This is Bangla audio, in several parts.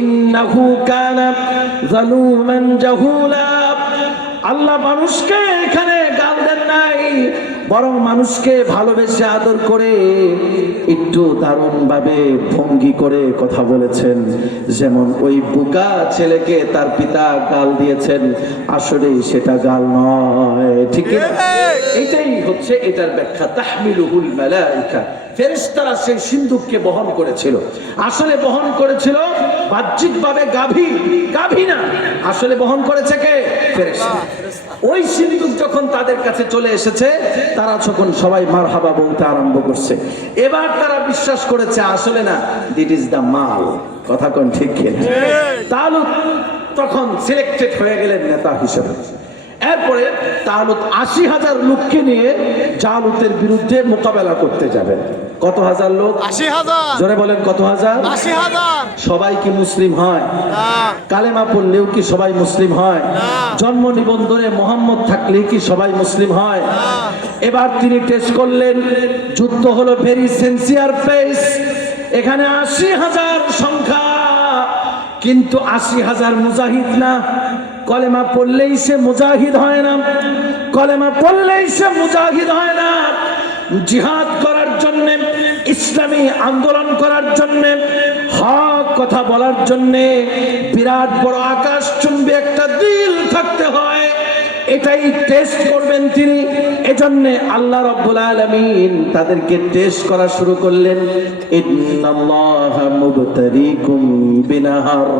ইন্নাহু কানা যালুমান জাহুলা। আল্লাহ মানুষকে এখানে গাল দেন নাই, বরং মানুষকে ভালোবেসে আদর করে একটু দারুণ ভাবে ভঙ্গি করে কথা বলেছেন। যেমন ওই বুকা ছেলেকে তার পিতা গাল দিয়েছেন, আসলে সেটা গাল নয়, ঠিক না? এটাই হচ্ছে এটার ব্যাখ্যা। তাহমিলুহুল মালাইকা, ফেরেশতারা সেই সিন্দুককে বহন করেছিল। আসলে বহন করেছিল বাহ্যিকভাবে গাভী না, আসলে বহন করেছে কে? ফেরেশতা। ওই সিন্দুক যখন তাদের কাছে চলে এসেছে, তারা যখন সবাই মারহাবা বলতে আরম্ভ করছে, এবার তারা বিশ্বাস করেছে আসলে না, দিট ইজ দ্য মাল। কথা কোন ঠিক কিনা? তালুত তখন সিলেক্টেড হয়ে গেলেন নেতা হিসেবে। এরপরে তালুত ৮০,০০০ লোককে নিয়ে জালুতের বিরুদ্ধে মোকাবেলা করতে যাবেন। কত হাজার লোক? ৮০,০০০। জোরে বলেন কত হাজার? ৮০,০০০। সবাই কি মুসলিম হয়? কালেমা পড়লেও কি সবাই মুসলিম হয়? জন্ম নিবন্ধনে মোহাম্মদ থাকলে কি সবাই মুসলিম হয়? এবার তিনি টেস্ট করলেন, যুদ্ধ হলো ভেরি সিনসিয়ার পেস। এখানে ৮০,০০০ সংখ্যা, কিন্তু ৮০,০০০ মুজাহিদ না। কলেমা পড়লেই সে মুজাহিদ হয় না, কলেমা পড়লেই সে মুজাহিদ হয় না। জিহাদ করার জন্য, ইসলামী আন্দোলন করার জন্য, হক কথা বলার জন্য বিরাট বড় আকাশচুম্বী একটা দিল থাকতে হয়। এটাই টেস্ট করবেন তিনি। এজন্য আল্লাহ রাব্বুল আলামিন তাদেরকে টেস্ট করা শুরু করলেন। ইন্নাল্লাহা মুবতালিকুম বিনাহার,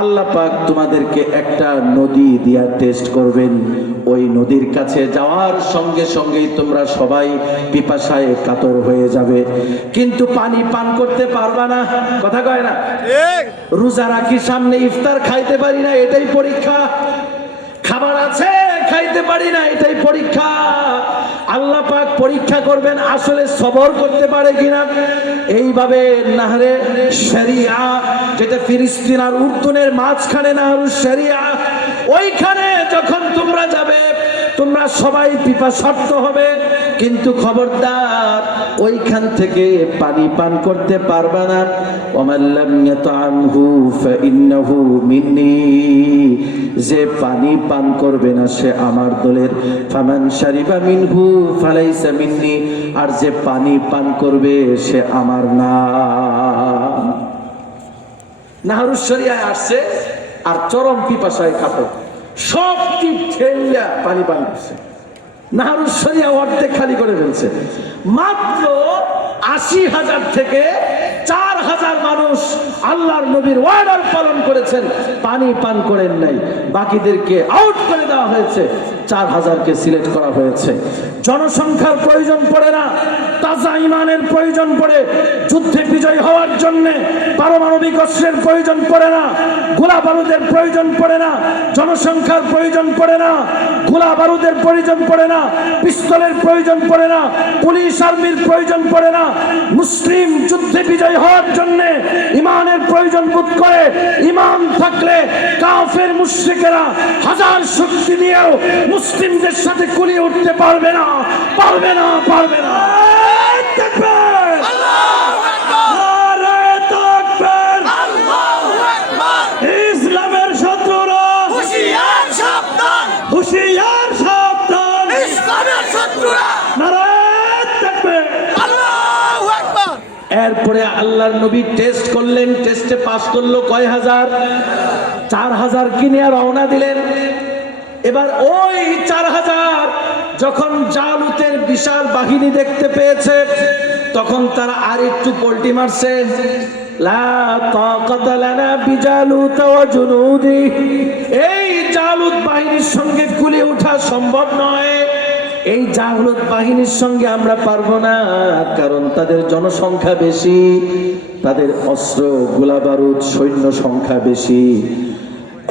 আল্লাহ পাক তোমাদেরকে একটা নদী দিয়া টেস্ট করবেন। ওই নদীর কাছে যাওয়ার সঙ্গে সঙ্গেই তোমরা সবাই পিপাসায় কাতর হয়ে যাবে, কিন্তু পানি পান করতে পারবা না। কথা কয় না? রোজা রাখি সামনে, ইফতার খাইতে পারি না, এটাই পরীক্ষা। খাবার আছে, খাইতে পারি না, এটাই পরীক্ষা। আল্লাহ পাক পরীক্ষা করবেন আসলে সবর করতে পারে কিনা। এইভাবে নাহরে শরিয়া, যেটা ফিলিস্তিন আর উর্দুনের মাঝখানে নাহরুস শরিয়া, ওইখানে যখন তোমরা যাবে তোমরা সবাই পিপাসার্ত হবে, কিন্তু খবরদার ওইখান থেকে পানি পান করতে পারবে না। ওয়ামান লাম ইয়াতআমহু ফাইন্নাহু মিন্নি, যে পানি পান করবে না সে আমার দলের। ফামান শারিবা মিনহু ফালাইসা মিন্নি, আর যে পানি পান করবে সে আমার না। নাহরুস শরিয়ায় আসছে আর চরম পিপাসায় কাতর, সব টিপ ঠেলিয়া পানি পান করছে। নাহরুস শরিয়া অর্ধেক খালি করে ফেলছে। মাত্র ৮০,০০০ থেকে ৪,০০০ মানুষ আল্লাহর নবীর ওয়ার্ডার পালন করেছেন, পানি পান করেন নাই। বাকিদেরকে আউট করে দেওয়া হয়েছে, ৪,০০০কে সিলেক্ট করা হয়েছে। জনসংখ্যার প্রয়োজন পড়ে না, তাজা ইমানের প্রয়োজন পড়ে। যুদ্ধে বিজয় হওয়ার জন্য পারমাণবিক অস্ত্রের প্রয়োজন পড়ে না, গোলা বারুদের প্রয়োজন পড়ে না, জনসংখ্যার প্রয়োজন পড়ে না, গোলা বারুদের প্রয়োজন পড়ে না, পিস্তলের প্রয়োজন পড়ে না, পুলিশ আর্মির প্রয়োজন পড়ে না। মুসলিম যুদ্ধে বিজয় হওয়ার জন্য ইমানের প্রয়োজন বোধ করে। ইমান থাকলে কাফের মুশরিকেরা হাজার শক্তি দিয়েও মুসলিমদের সাথে কুলিয়ে উঠতে পারবে না, পারবে না, পারবে না। ইসলামের শত্রুরা হুঁশিয়ার সাবধান, হুঁশিয়ার সাবধান, ইসলামের শত্রুরা নারায়ে তাকবীর, আল্লাহু আকবার। এরপরে আল্লাহর নবী টেস্ট করলেন, টেস্টে পাস করলো কয় হাজার? ৪,০০০ কিনে রওনা দিলেন। এবার ওই ৪,০০০ যখন জালুতের বিশাল বাহিনী দেখতে পেয়েছে, তখন তারা আর একটু পল্টি মারছে। লা তাকাতা লানা বিজালুত ওয়া জুনুদি, এই জালুত বাহিনীর সঙ্গে কুলে ওঠা সম্ভব নয়। এই জালুত বাহিনীর সঙ্গে আমরা পারবো না, কারণ তাদের জনসংখ্যা বেশি, তাদের অস্ত্র গোলা বারুদ সৈন্য সংখ্যা বেশি।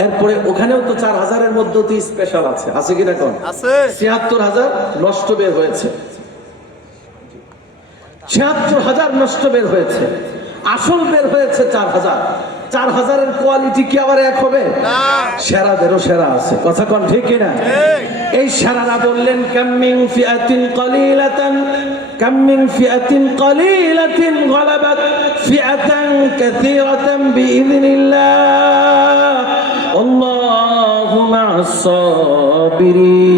এরপরে ওখানেও তো ৪,০০০-এর মধ্যে তো স্পেশাল আছে, আছে কিনা? কোন আছে? ৭৬,০০০ নষ্ট বের হয়েছে, ৭৬,০০০ নষ্ট বের হয়েছে, আসল বের হয়েছে ৪,০০০। 4000-এর কোয়ালিটি কি আবার এক হবে? সেরাদেরও সেরা আছে, কথা কোন ঠিক কিনা? এই সেরারা বললেন কামিং ফিআতিন কালিলাতিন গালাবাত ফিআতান কাসীরাতান বিইذنিল্লাহ আল্লাহু মা'আস সাবিরিন।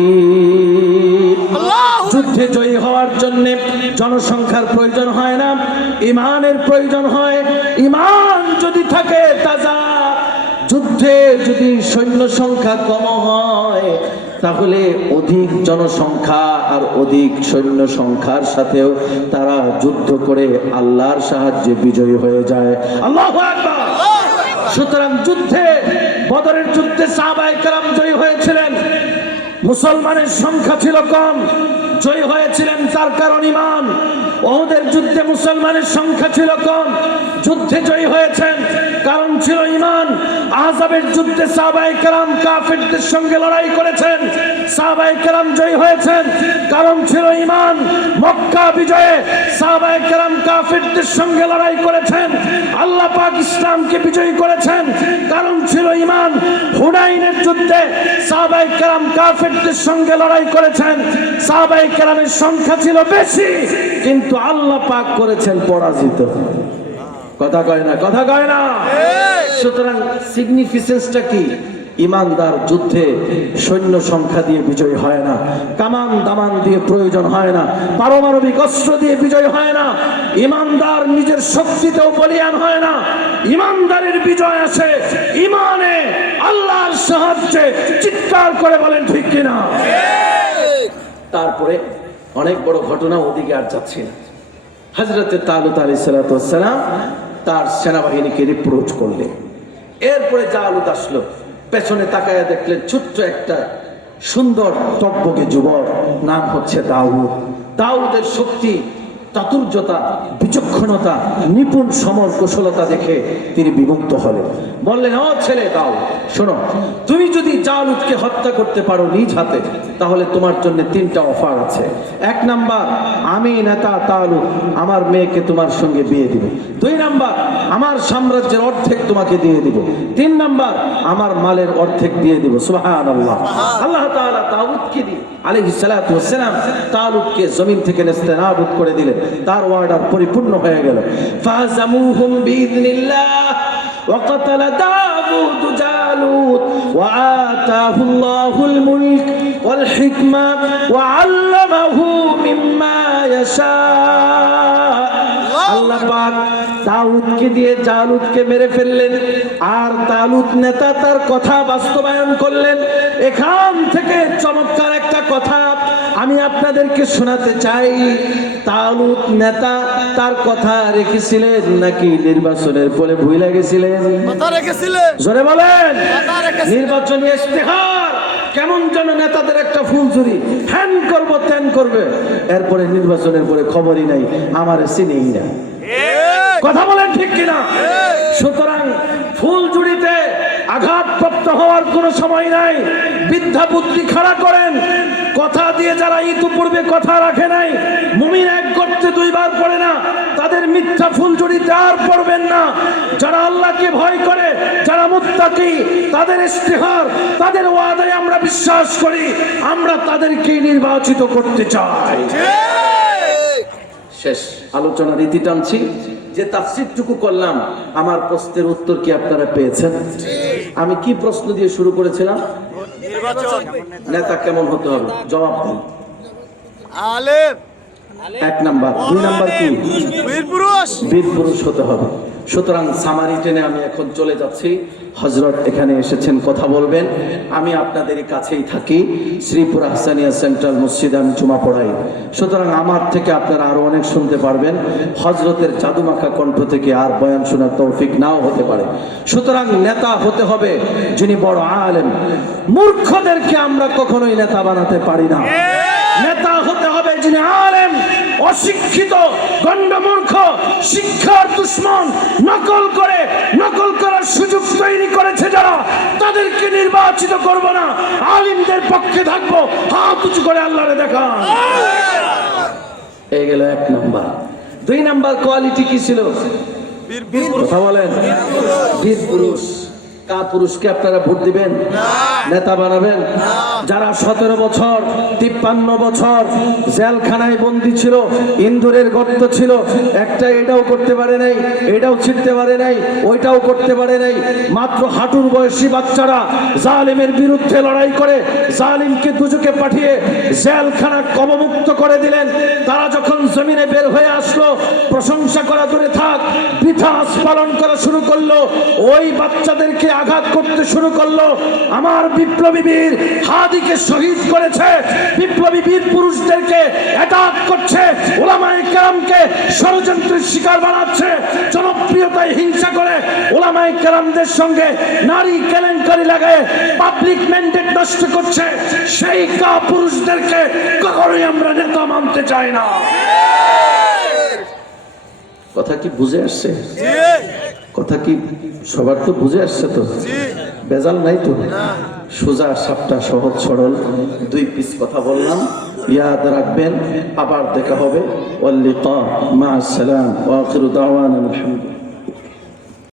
যুদ্ধে জয়ী হওয়ার জন্য জনসংখ্যার প্রয়োজন হয় না, ইমানের প্রয়োজন হয়। ইমান যদি থাকে তাজা, যুদ্ধে যদি সৈন্য সংখ্যা কম হয় তাহলে অধিক জনসংখ্যা আর অধিক সৈন্য সংখ্যার সাথেও তারা যুদ্ধ করে আল্লাহর সাহায্যে বিজয়ী হয়ে যায়। আল্লাহু আকবার। সুতরাং যুদ্ধে, বদরের যুদ্ধে সাহাবায়ে কেরাম জয়ী হয়েছিলেন। মুসলমানের সংখ্যা ছিল কম, জয়ী হয়েছিলেন তার কারণ ঈমান। উহুদের যুদ্ধে মুসলমানের সংখ্যা ছিল কম, যুদ্ধে জয়ী হয়েছেন কারণ ছিল ঈমান। আহজাবের যুদ্ধে সাহাবায়ে কেরাম কাফিরদের সঙ্গে লড়াই করেছেন, সাহাবায়ে কেরাম জয়ী হয়েছেন কারণ ছিল ঈমান। মক্কা বিজয়ে সাহাবায়ে কেরাম কাফিরদের সঙ্গে লড়াই করেছেন, আল্লাহ পাক ইসলামকে বিজয়ী করেছেন কারণ ছিল ঈমান। হুনাইনের যুদ্ধে সাহাবায়ে কেরাম কাফিরদের সঙ্গে লড়াই করেছেন, সাহাবায়ে কেরামের সংখ্যা ছিল বেশি কিন্তু আল্লাহ পাক করেছেন পরাজিত। কথা কয় না, কথা কয় না। সুতরাং সিগনিফিকেন্সটা কি? ইমানদার যুদ্ধে সৈন্য সংখ্যা দিয়ে বিজয় হয় না, কামান দামান দিয়ে প্রয়োজন হয় না, পারমাণবিক অস্ত্র দিয়ে বিজয় হয় না। ইমানদার নিজের শক্তিতেও বলিয়ান হয় না, ইমানদারের বিজয় আসে ইমানে, আল্লাহর সাহায্যে। চিৎকার করে বলেন ঠিক কিনা? তারপরে অনেক বড় ঘটনা, ওদিকে আর যাচ্ছি না। হযরতে তালুত আলাইহিস সালাতু ওয়াস সালাম তার সেনাবাহিনীকে রিপ্রোচ করলেন। এরপরে জালুত আসলো, পেছনে তাকায়া দেখলেন ছোট্ট একটা সুন্দর টকবকে যুবক, নাম হচ্ছে দাউদ। দাউদের শক্তি, চাতুর্যতা, বিচক্ষণতা, নিপুণ সমর কুশলতা দেখে তিনি বিমুগ্ধ হলেন। বললেন, ও ছেলে দাউদ, শোনো, তুমি যদি জালুতকে হত্যা করতে পারো নিজ হাতে, তাহলে তোমার জন্য 3টা অফার আছে। 1 নাম্বার, আমি নেতা তালুত আমার মেয়েকে তোমার সঙ্গে বিয়ে দিব। 2 নাম্বার, আমার সাম্রাজ্যের অর্ধেক তোমাকে দিয়ে দিব। 3 নাম্বার, আমার মালের অর্ধেক দিয়ে দিব। সুবহানাল্লাহ। আল্লাহ তাআলা দাউদকে দিয়ে আলাইহিস সালাতু ওয়াস সালাম তালুতকে জমিন থেকে নেস্তানাবুদ করে দিলেন। তার ওয়ার্ডার পরিপূর্ণ হয়ে গেল। ফাজামুহুম বিইذنিল্লাহ ওয়া কাতালা দাউদ জালুত ওয়া আতাহু আল্লাহুল মুলক ওয়াল হিকমা ওয়া আল্লামাহু মিম্মা ইয়াশা। আল্লাহ পাক দাউদকে দিয়ে জালুতকে মেরে ফেললেন, আর তালুত নেতা তার কথা বাস্তবায়ন করলেন। এখান থেকে চমৎকার একটা কথা আমি আপনাদেরকে শোনাতে চাই। তালুত নেতা তার কথা রেখেছিলেন নাকি নির্বাচনের পরে ভুলে গেছিলেন? কথা রেখেছিলেন। জোরে বলেন। কথা রেখেছিলেন। নির্বাচনী ইশতেহার কেমন যেন নেতাদের একটা ফুলঝুরি, হ্যান করবো ত্যান করবে, এরপরে নির্বাচনের পরে খবরই নাই, আমার চিনেই না। কথা বলেন ঠিক কিনা? সুতরাং ফুলঝুরিতে আঘাতপ্রাপ্ত হওয়ার কোনো সময় নাই। বিদ্যা বুদ্ধি খাড়া করেন। কথা দিয়ে যারা ইতিপূর্বে কথা রাখে নাই, মুমিন 1 গর্তে 2 বার পড়ে না, তাদের মিথ্যা ফুলঝুরিতে আর পড়বেন না। যারা আল্লাহকে ভয় করে, যারা মুত্তাকি, তাদের ইশতেহার, তাদের ওয়াদায় আমরা বিশ্বাস করি, আমরা তাদেরকেই নির্বাচিত করতে চাই। শেষ আলোচনা রীতি টানছি। যে তাফসীরটুকু করলাম, আমার প্রশ্নের উত্তর কি আপনারা পেয়েছেন? আমি কি প্রশ্ন দিয়ে শুরু করেছিলাম? নির্বাচন। নেতা কেমন হতে হবে? জবাব দিন। আলেম। 1 নাম্বার। 2 নাম্বার কি? বীরপুরুষ। বীরপুরুষ হতে হবে। সুতরাং সামারি টেনে আমি এখন চলে যাচ্ছি। হযরত এখানে এসেছেন, কথা বলবেন। আমি আপনাদের কাছেই থাকি, শ্রীপুর আহসানিয়া সেন্ট্রাল মসজিদে আমি জুমা পড়াই। সুতরাং আমার থেকে আপনারা আরো অনেক শুনতে পারবেন। হযরতের জাদুমাখা কণ্ঠ থেকে আর বয়ান শোনার তৌফিক নাও হতে পারে। সুতরাং নেতা হতে হবে যিনি বড় আলেম। মূর্খদেরকে আমরা কখনোই নেতা বানাতে পারি না। নেতা হতে হবে যিনি আলেম। অশিক্ষিত, গণ্ডমূর্খ, শিক্ষার দুশ্মন, নকল করার সুযোগ তৈরি করেছে যারা, তাদেরকে নির্বাচিত করব না। আলিমদের পক্ষে থাকবো। হাত উঁচু করে আল্লাহরে দেখা। এই গেল 1 নাম্বার। 2 নাম্বার কোয়ালিটি কি ছিল? কথা বলেন, বীর পুরুষ। কা পুরুষকে আপনারা ভোট দিবেন, নেতা বানাবেন? যারা 17 বছর 53 বছর জেলখানায় বন্দী ছিল, ইন্দুরের গর্ত ছিল, একটা এটাও করতে পারে নাই, এটাও ছিঁড়তে পারে নাই, ওইটাও করতে পারে নাই। মাত্র হাঁটুর বয়সী বাচ্চারা জালিমের বিরুদ্ধে লড়াই করে জালিমকে দুজকে পাঠিয়ে জেলখানা কবমুক্ত করে দিলেন। তারা যখন জমিনে বের হয়ে আসলো, প্রশংসা করা দূরে থাক, বৃথাস পালন করা শুরু করলো, ওই বাচ্চাদেরকে আঘাত করতে শুরু করলো। আমার বিপ্লবী বীর হাদিকে শহীদ করেছে, বিপ্লবী বীর পুরুষদেরকে অ্যাটাক করছে, ওলামায়ে কেরামকে ষড়যন্ত্রের শিকার বানাচ্ছে, জনপ্রিয়তায় হিংসা করে ওলামায়ে কেরামদের সঙ্গে নারী কেলেঙ্কারি লাগায় পাবলিক ম্যান্ডেট নষ্ট করছে। সেই কা পুরুষদেরকে কখনোই আমরা নেতা মানতে চাই না। কথা কি বুঝে আসছে? কথা কি সবার তো বুঝে আসছে? তো বেজাল নাই তো? সোজা সাপটা সহজ সরল 2 পিস কথা বললাম, ইয়াদ রাখবেন। আবার দেখা হবে। ওয়াল লিকা মা আসসালাম ওয়া আখিরু দাওয়ানা আলহামদুলিল্লাহ।